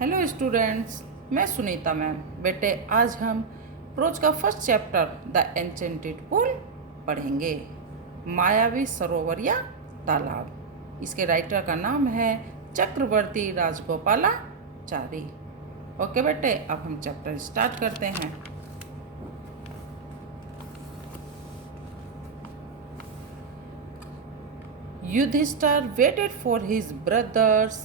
Hello students, मैं Sunita ma'am. बेटे आज हम प्रोज का first chapter the enchanted pool पढ़ेंगे। मायावी सरोवर या तालाब। इसके राइटर का नाम है चक्रवर्ती राजगोपालाचारी। ओके बेटे, अब हम चैप्टर स्टार्ट करते हैं। Yudhishthir waited for his brothers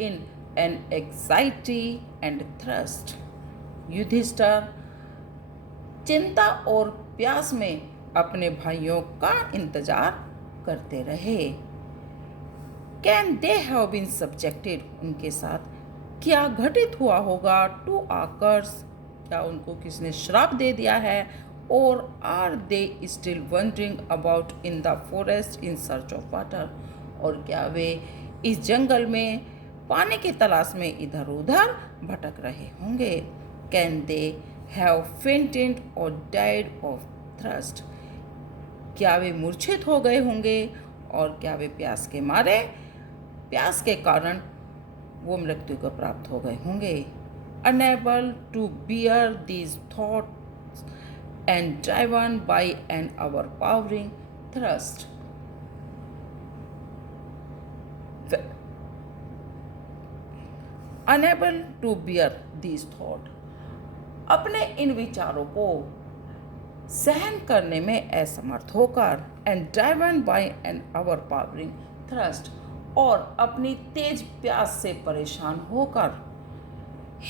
in an anxiety and thirst. Yudhishthir चिंता और प्यास में अपने भाइयों का इंतजार करते रहे। Can they have been subjected, उनके साथ क्या घटित हुआ होगा, टू आ कर्स, क्या उनको किसने श्राप दे दिया है, और are they still wandering about in the forest in search of water, और क्या वे इस जंगल में पानी की तलाश में इधर उधर भटक रहे होंगे। कैन दे हैव फेंटेड और डाइड ऑफ थ्रस्ट, क्या वे मूर्छित हो गए होंगे और क्या वे प्यास के कारण वो मृत्यु को प्राप्त हो गए होंगे। Unable to bear these thoughts and driven by an overpowering thirst. Unable to bear these thoughts, अपने इन विचारों को सहन करने में असमर्थ होकर, and driven by an overpowering thirst, और अपनी तेज प्यास से परेशान होकर,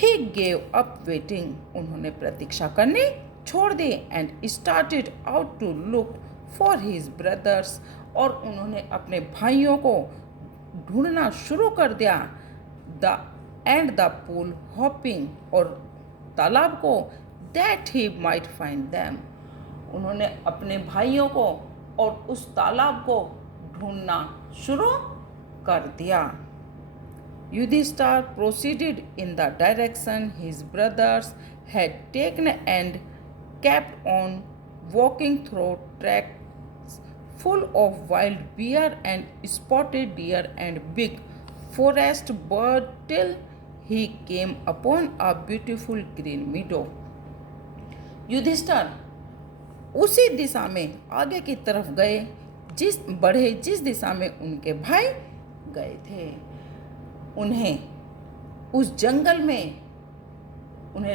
he gave up waiting, उन्होंने प्रतीक्षा करनी छोड़ दी, and started out to look for his brothers, और उन्होंने अपने भाइयों को ढूंढना शुरू कर दिया। द पूल हॉपिंग, और तालाब को, that he might find them, उन्होंने अपने भाइयों को और उस तालाब को ढूंढना शुरू कर दिया। Yudhishthira proceeded in the direction his brothers had taken and kept on walking through tracks full of wild bear and spotted deer and big forest bird till he came upon a beautiful green meadow. Yudhishthira उसी दिशा में आगे की तरफ गए जिस दिशा में उनके भाई गए थे। उन्हें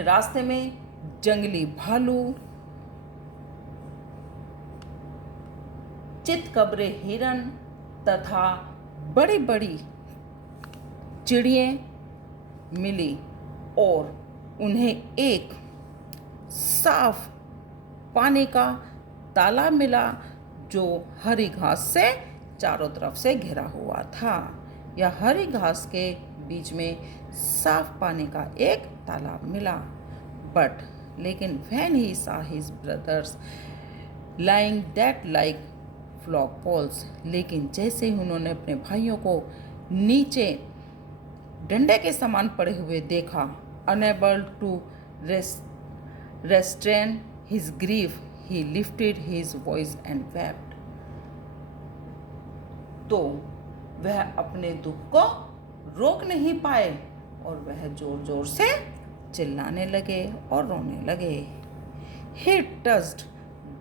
रास्ते में जंगली भालू, चितकबरे हिरन तथा बड़ी बड़ी चिड़ियाँ मिली, और उन्हें एक साफ पानी का तालाब मिला जो हरी घास से चारों तरफ से घिरा हुआ था। यह हरी घास के बीच में साफ पानी का एक तालाब मिला। लेकिन when he saw his brothers lying dead like flagpoles, लेकिन जैसे ही उन्होंने अपने भाइयों को नीचे डंडे के समान पड़े हुए देखा, unable to restrain his grief, he lifted his voice and wept. तो वह अपने दुख को रोक नहीं पाए और वह जोर जोर से चिल्लाने लगे और रोने लगे। He touched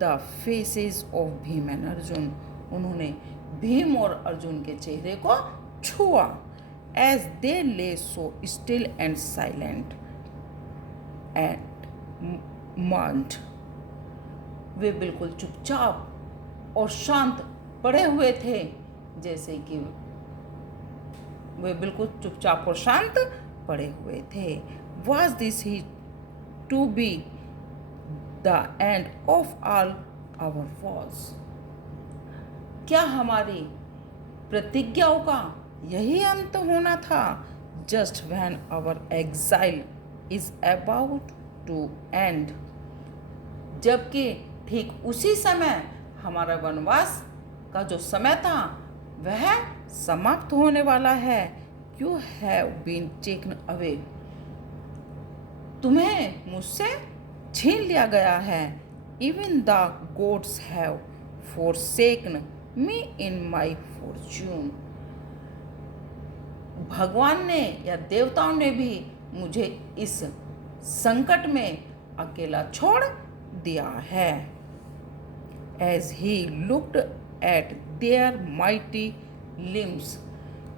the faces of Bhim and Arjun, उन्होंने भीम और अर्जुन के चेहरे को छुआ। As they lay so still and silent and mourned, वे बिल्कुल चुपचाप और शांत पड़े हुए थे, जैसे कि वे बिल्कुल चुपचाप और शांत पड़े हुए थे। Was this he to be the end of all our woes? क्या हमारी प्रतिज्ञाओं का यही अंत होना था? Just when our exile is about to end, जबकि ठीक उसी समय हमारा वनवास का जो समय था वह समाप्त होने वाला है। You have been taken away, तुम्हें मुझसे छीन लिया गया है। Even the gods have forsaken me in my fortune, भगवान ने या देवताओं ने भी मुझे इस संकट में अकेला छोड़ दिया है। As he looked at their mighty limbs,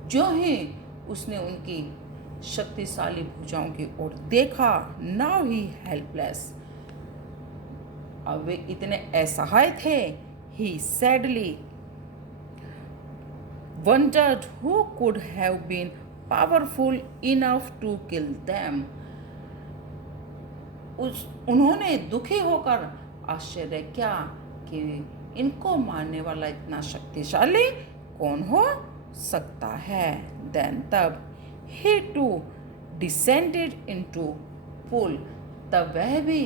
जो ही उसने उनकी शक्तिशाली भुजाओं की ओर देखा, now he helpless, अब वे इतने असहाय थे, he sadly wondered who could have been powerful enough to kill them. उन्होंने दुखी होकर आश्चर्य किया कि इनको मारने वाला इतना शक्तिशाली कौन हो सकता है। Then तब he too descended into pool, तब वह भी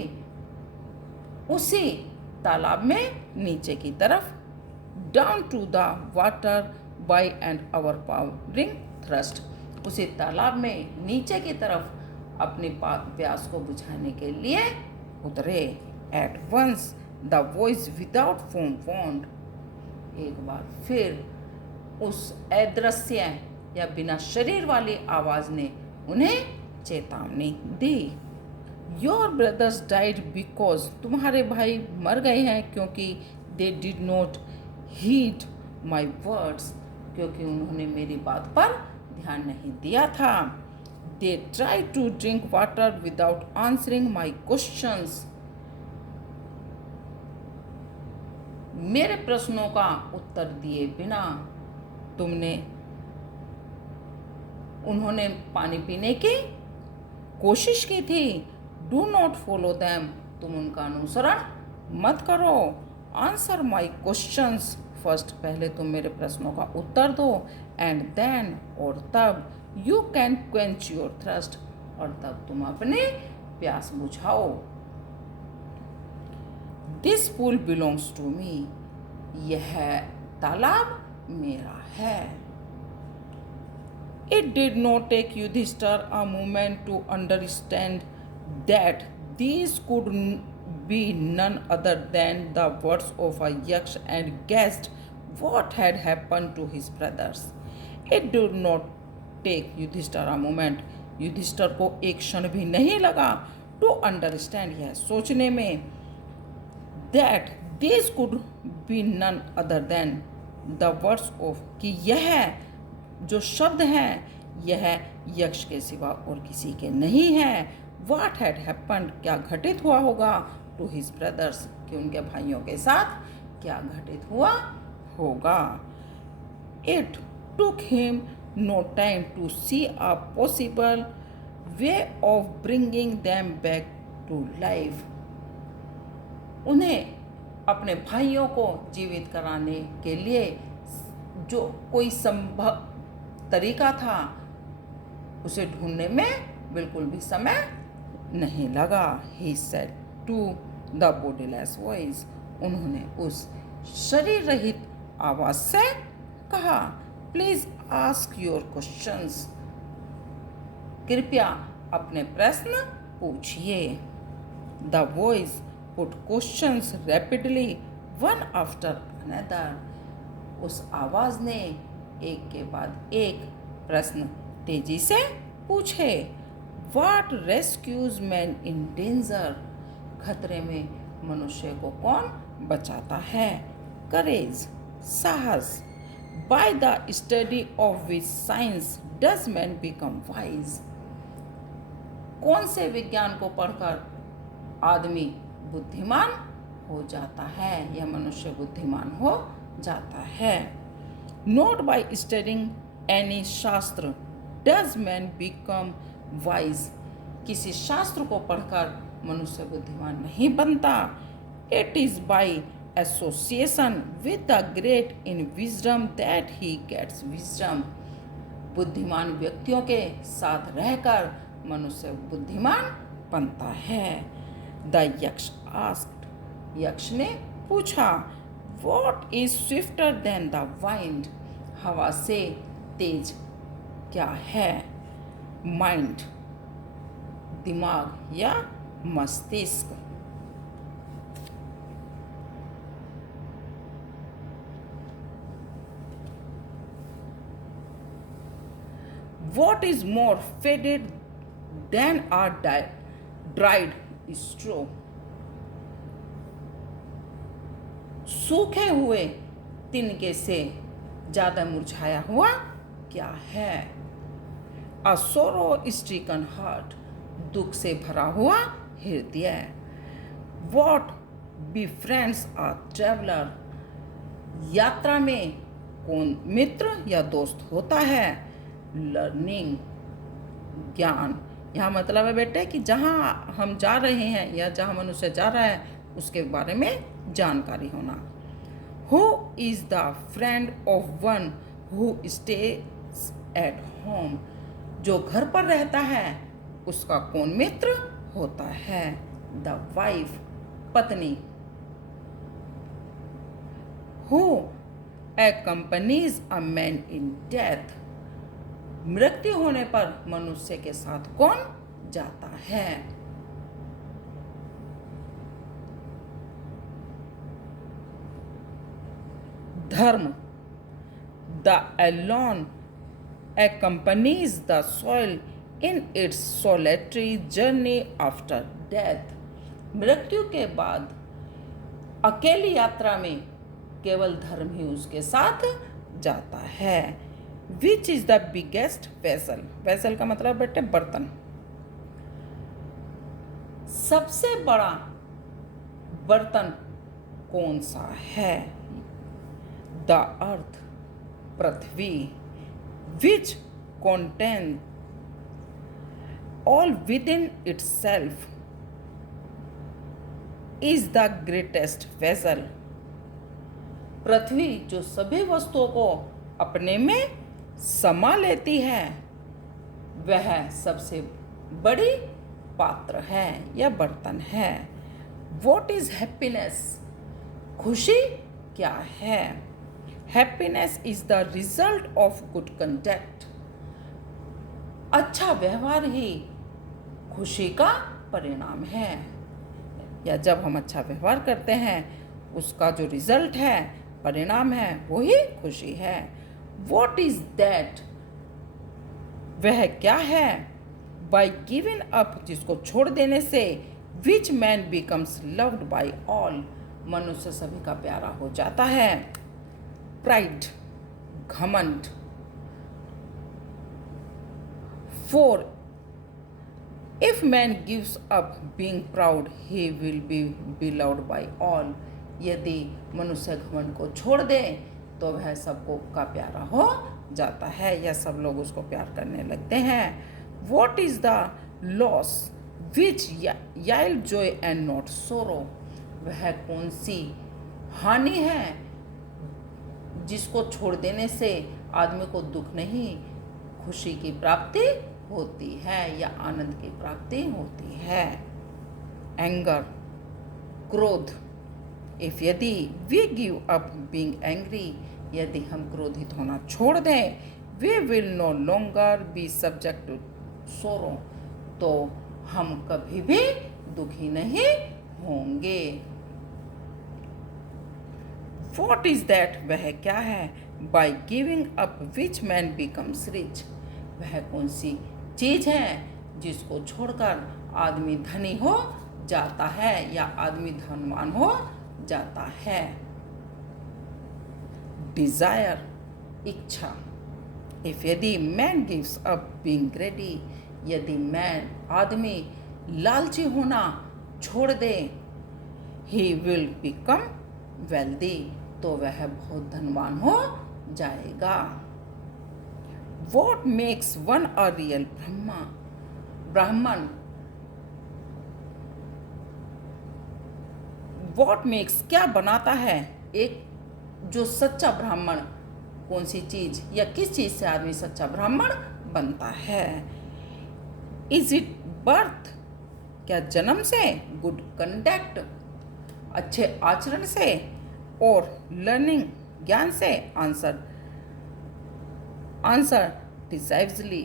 उसी तालाब में नीचे की तरफ down to the water by an overpowering thrust, उसी तालाब में नीचे की तरफ अपनी प्यास को बुझाने के लिए उतरे। At once the voice without form warned, एक बार फिर उस अदृश्य या बिना शरीर वाली आवाज ने उन्हें चेतावनी दी। Your brothers died because, तुम्हारे भाई मर गए हैं क्योंकि they did not heed my words, क्योंकि उन्होंने मेरी बात पर ध्यान नहीं दिया था। They tried to drink water without answering my questions, मेरे प्रश्नों का उत्तर दिए बिना उन्होंने पानी पीने की कोशिश की थी। Do not follow them, तुम उनका अनुसरण मत करो। Answer my questions first, पहले तुम मेरे प्रश्नों का उत्तर दो। And then, और तब, you can quench your thirst, और तब तुम अपनी प्यास बुझाओ। This pool belongs to me, यह तालाब मेरा है। It did not take Yudhishthir a moment to understand that these could be none other than the words of a yaksh, and guessed what had happened to his brothers. It did not take Yudhishthir a moment, Yudhishthir को एक क्षण भी नहीं लगा to understand, यह सोचने में, that this could be none other than the words of, कि यह जो शब्द हैं यह यक्ष के सिवा और किसी के नहीं है। व्हाट हैड हैपेंड, क्या घटित हुआ होगा, टू हिज ब्रदर्स, कि उनके भाइयों के साथ क्या घटित हुआ होगा। It took him no time to see a possible way of bringing them back to life, उन्हें अपने भाइयों को जीवित कराने के लिए जो कोई संभव तरीका था उसे ढूंढने में बिल्कुल भी समय नहीं लगा। He said to the bodiless voice, उन्होंने उस शरीर रहित आवाज से कहा, प्लीज आस्क योर क्वेश्चंस, कृपया अपने प्रश्न पूछिए। The voice put questions rapidly one after another, उस आवाज ने एक के बाद एक प्रश्न तेजी से पूछे। What rescues man in danger, खतरे में मनुष्य को कौन बचाता है। करेज, साहस, by the study of which science does man become wise, कौन से विज्ञान को पढ़कर आदमी बुद्धिमान हो जाता है या मनुष्य बुद्धिमान हो जाता है। Not by studying any shastra does man become wise, किसी शास्त्र को पढ़कर मनुष्य बुद्धिमान नहीं बनता। It is by association with the great in wisdom that he gets wisdom, बुद्धिमान व्यक्तियों के साथ रहकर मनुष्य बुद्धिमान बनता है। द यक्ष आस्क्ड, यक्ष ने पूछा, what is swifter than the wind, हवा से तेज क्या है। माइंड, दिमाग या मस्तिष्क। What is more fated than are dried straw. सूखे हुए तिनके से ज़्यादा मुरझाया हुआ क्या है? A sorrow stricken heart, दुख से भरा हुआ हृदय. What befriends a traveler, यात्रा में कौन मित्र या दोस्त होता है? Learning, ज्ञान. यहाँ मतलब है बेटे कि जहाँ हम जा रहे हैं या जहाँ मनुष्य जा रहा है उसके बारे में जानकारी होना. Who is the friend of one who stays at home, जो घर पर रहता है उसका कौन मित्र होता है? The wife, पत्नी. Who accompanies a man in death, मृत्यु होने पर मनुष्य के साथ कौन जाता है? धर्म. The alone accompanies the soul in its solitary journey after death. मृत्यु के बाद अकेली यात्रा में केवल धर्म ही उसके साथ जाता है. Which is the biggest vessel? Vessel का मतलब बेटे बर्तन. सबसे बड़ा बर्तन कौन सा है? The earth, Prithvi. Which contains all within itself is the greatest vessel. पृथ्वी जो सभी वस्तुओं को अपने में समा लेती है वह सबसे बड़ी पात्र है या बर्तन है. What is happiness? खुशी क्या है? Happiness is the result of good conduct. अच्छा व्यवहार ही खुशी का परिणाम है, या जब हम अच्छा व्यवहार करते हैं उसका जो रिजल्ट है, परिणाम है, वही खुशी है. What is that? वह क्या है? By giving up, जिसको छोड़ देने से which man becomes loved by all, मनुष्य सभी का प्यारा हो जाता है. Pride, घमंड. For if man gives up being proud, he will be beloved by all. यदि मनुष्य घमंड को छोड़ दे तो वह सबको का प्यारा हो जाता है या सब लोग उसको प्यार करने लगते हैं. What is the loss which yield joy and not sorrow? वह कौन सी हानि है जिसको छोड़ देने से आदमी को दुख नहीं, खुशी की प्राप्ति होती है या आनंद की प्राप्ति होती है. एंगर, क्रोध. इफ यदि we give up being angry, यदि हम क्रोधित होना छोड़ दें, we will no longer be subject to sorrow, तो हम कभी भी दुखी नहीं होंगे. What is that? वह क्या है? By giving up which man becomes rich, वह कौन सी चीज है जिसको छोड़कर आदमी धनी हो जाता है या आदमी धनवान हो जाता है. Desire, इच्छा. If यदि man gives up being greedy, यदि आदमी लालची होना छोड़ दे, he will become wealthy, तो वह बहुत धनवान हो जाएगा. What makes one a real ब्राह्मण? What makes, क्या बनाता है एक जो सच्चा ब्राह्मण? कौन सी चीज या किस चीज से आदमी सच्चा ब्राह्मण बनता है? Is it birth, क्या जन्म से? गुड कंडक्ट, अच्छे आचरण से? और लर्निंग, ज्ञान से? आंसर डिसाइडली,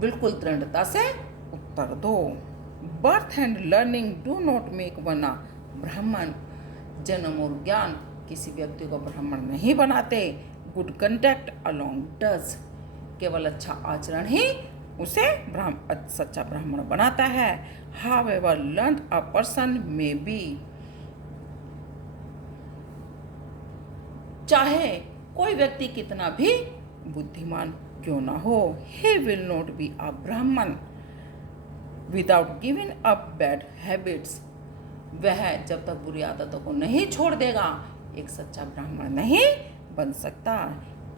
बिल्कुल दृढ़ता से उत्तर दो. Birth and learning do not make one a Brahmin, जन्म और ज्ञान किसी व्यक्ति को ब्राह्मण नहीं बनाते. गुड कंडक्ट अलोंग डज, केवल अच्छा आचरण ही उसे सच्चा ब्राह्मण बनाता है। However learned a person may be, चाहे कोई व्यक्ति कितना भी बुद्धिमान क्यों ना हो, he will not be a Brahman without giving up bad habits, वह जब तक बुरी आदतों को नहीं छोड़ देगा एक सच्चा ब्राह्मण नहीं बन सकता।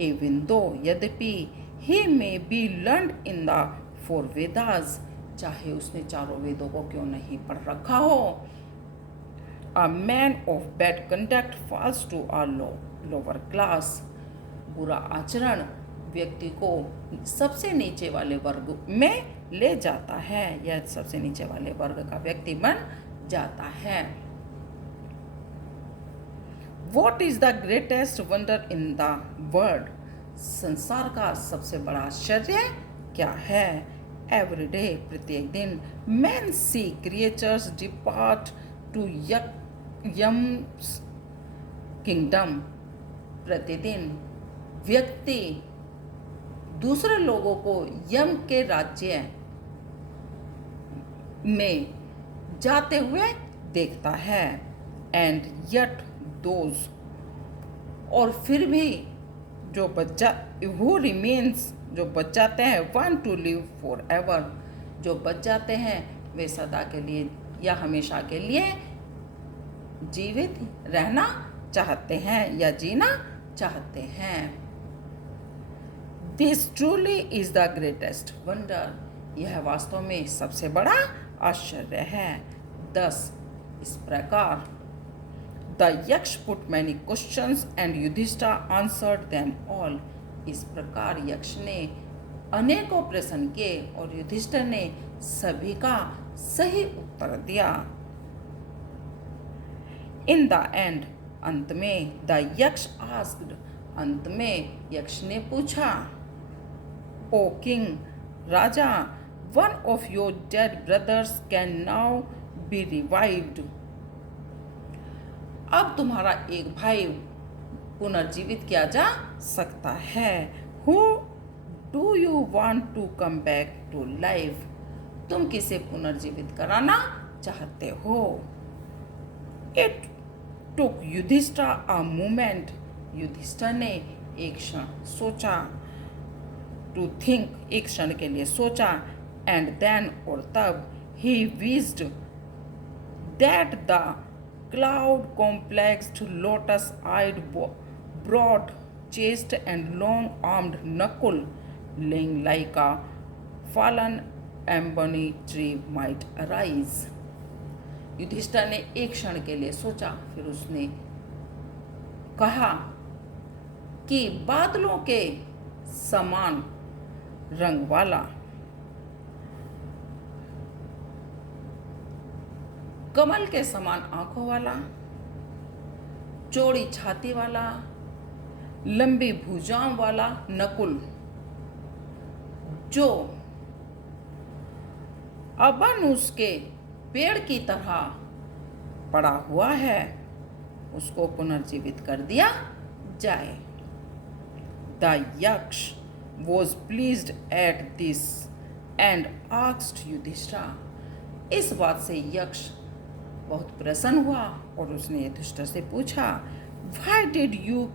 Even though, यद्यपि, he may be learned in the 4 Vedas, चाहे उसने चारों वेदों को क्यों नहीं पढ़ रखा हो, a man of bad conduct falls to a lower class, बुरा आचरण व्यक्ति को सबसे नीचे वाले वर्ग में ले जाता है या सबसे नीचे वाले वर्ग का व्यक्ति बन जाता है। What is the greatest wonder in the world? संसार का सबसे बड़ा आश्चर्य क्या है? Every day, प्रत्येक दिन, men see creatures depart to Yam's kingdom. प्रतिदिन व्यक्ति दूसरे लोगों को यम के राज्य में जाते हुए देखता है। एंड यट दोज, और फिर भी जो बच्चा हु रिमेन्स, जो बच जाते हैं, want to live for ever, जो बच जाते हैं वे सदा के लिए या हमेशा के लिए जीवित रहना चाहते हैं या जीना चाहते हैं। This truly is the greatest wonder, यह वास्तव में सबसे बड़ा आश्चर्य है। 10 इस प्रकार, the Yaksha put many questions and Yudhishthira answered them all, इस प्रकार यक्ष ने अनेकों प्रश्न किए और युधिष्ठिर ने सभी का सही उत्तर दिया। इन द एंड, अंत में, द यक्ष आस्क्ड, अंत में यक्ष ने पूछा, ओ किंग, राजा, one of your dead brothers can now be revived, अब तुम्हारा एक भाई पुनर्जीवित किया जा सकता है। Who do you want to come back to life, तुम किसे पुनर्जीवित कराना चाहते हो। It took Yudhishthira a moment, Yudhishthira ने एक क्षण सोचा, टू थिंक, एक क्षण के लिए सोचा, एंड देन, और तब, he wished that the cloud complexioned lotus eyed broad chested and long armed Nakul laying like a fallen ebony tree might arise. Yudhishthir ने एक क्षण के लिए सोचा, फिर उसने कहा कि बादलों के समान रंग वाला, कमल के समान आंखों वाला, चौड़ी छाती वाला, लंबी भुजाओं वाला नकुल, जो अबन उसके पेड़ की तरह पड़ा हुआ है, उसको पुनर्जीवित कर दिया जाए। The Yaksha was pleased at this and asked Yudhishthira, इस बात से यक्ष बहुत प्रसन्न हुआ और उसने युधिष्ठिर से पूछा, why did you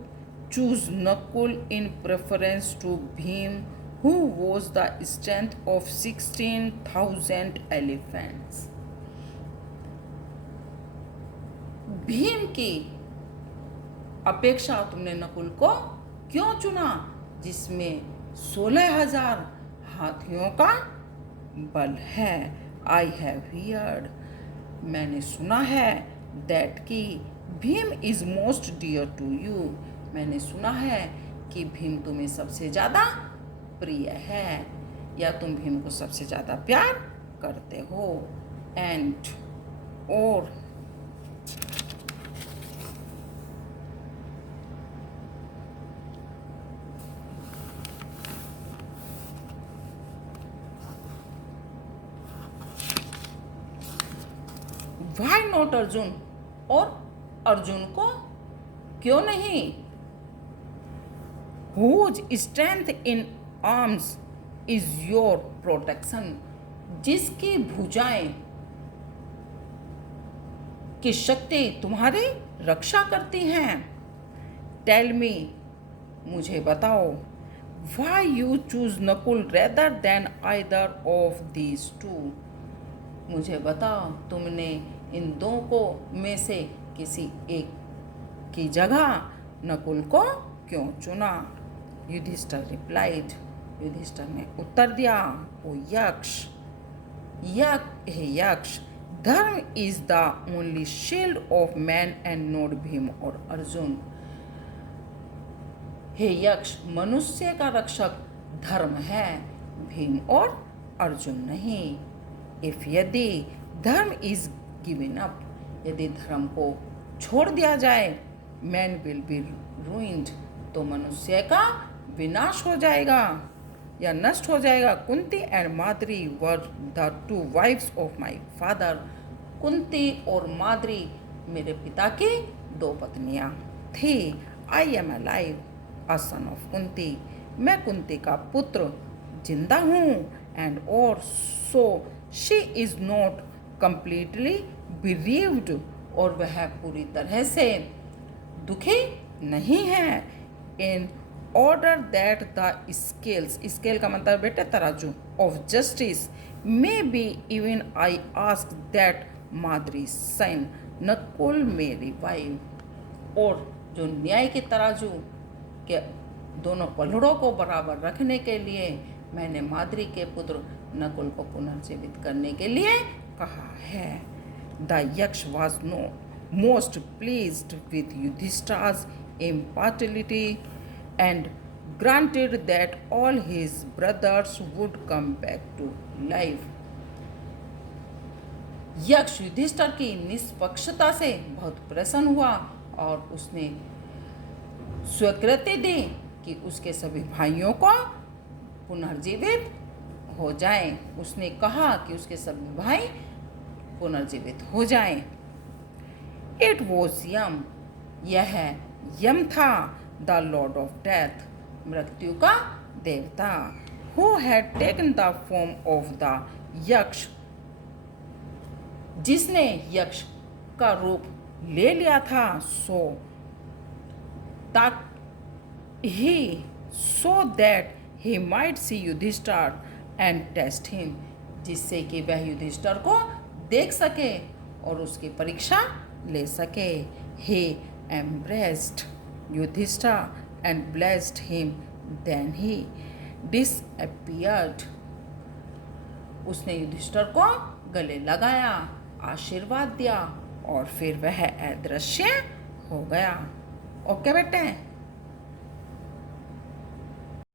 choose Nakul in preference to Bhima who was the strength of 16,000 elephants? Bhima की अपेक्षा तुमने नकुल को क्यों चुना, जिसमें 16,000 हाथियों का बल है। I have heard, मैंने सुना है, that कि Bhim is most dear to you, मैंने सुना है कि भीम तुम्हें सबसे ज़्यादा प्रिय है या तुम भीम को सबसे ज़्यादा प्यार करते हो। एंड और व्हाई नॉट अर्जुन, और अर्जुन को क्यों नहीं। Whose strength in arms is your protection, जिसकी भुजाएं की शक्ति तुम्हारी रक्षा करती हैं। टेल मी, मुझे बताओ, why you choose Nakul rather than either of these two. मुझे बताओ, तुमने इन दो को में से किसी एक की जगह नकुल को क्यों चुना? युधिष्ठिर रिप्लाइड, युधिष्ठिर ने उत्तर दिया, ओ यक्ष, हे यक्ष, धर्म is the only shield of man and not Bhim और अर्जुन। हे यक्ष, मनुष्य का रक्षक धर्म है, भीम और अर्जुन नहीं। इफ यदि धर्म इज गिवन अप, यदि धर्म को छोड़ दिया जाए, मैन विल बी रूइंड, तो मनुष्य का विनाश हो जाएगा या नष्ट हो जाएगा। Kunti and Madri were the two wives of my father. Kunti और माद्री मेरे पिता की दो पत्नियां थी। I am alive, a son of Kunti, मैं कुंती का पुत्र जिंदा हूँ। एंड और so she is not completely bereaved, और वह पूरी तरह से दुखी नहीं है। In order that the scales, scale का मतलब बेटे तराजू, of justice may be even I ask that Madri सन नकुल मेरी वाइफ। और जो न्याय के तराजू के दोनों पलड़ों को बराबर रखने के लिए मैंने माद्री के पुत्र नकुल को पुनर्जीवित करने के लिए कहा है। The Yaksha was no most pleased with Yudhishthira's impartiality and granted that all his brothers would come back to life. यक्ष युधिष्ठिर की निष्पक्षता से बहुत प्रसन्न हुआ और उसने स्वीकृति दी कि उसके सभी भाइयों को पुनर्जीवित हो जाएं। उसने कहा कि उसके सभी भाई पुनर्जीवित हो जाएं। इट वॉज यम, यह यम था, द लॉर्ड ऑफ डेथ, मृत्यु का देवता, who had taken the form of the Yaksha, जिसने यक्ष का रूप ले लिया था। So that he might see Yudhishthira and test him, जिससे कि वह युधिष्ठिर को देख सके और उसकी परीक्षा ले सके। He embraced Yudhishthira and blessed him, then he disappeared, उसने युधिष्ठिर को गले लगाया, आशीर्वाद दिया और फिर वह अदृश्य हो गया। ओके बेटे।